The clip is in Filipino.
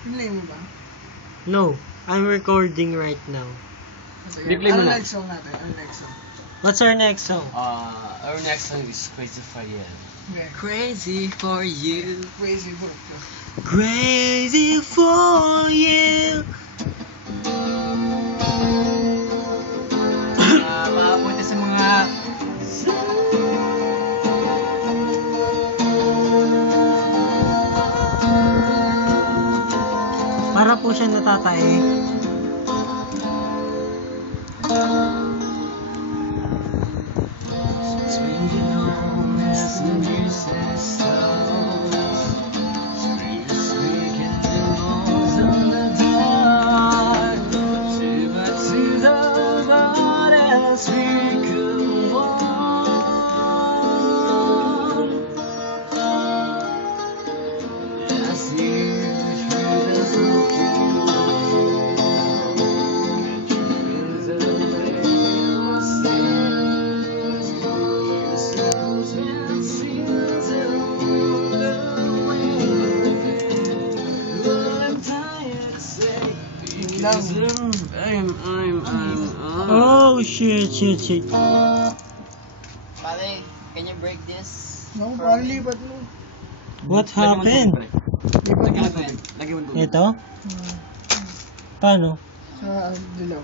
Pinlay mo ba? No, I'm recording right now. Replay mo Ano na. next song natin? Ano next song? What's our next song? Our next song is Crazy for You. Okay. Crazy for you. Crazy Book. Crazy for you. Papunta sa mga... Para po siya natatae. Oh shit. Pare, can you break this? No, parang lipat mo. What happened? Lipat mo. Lagi mo Ito? Paano? Sa dilaw.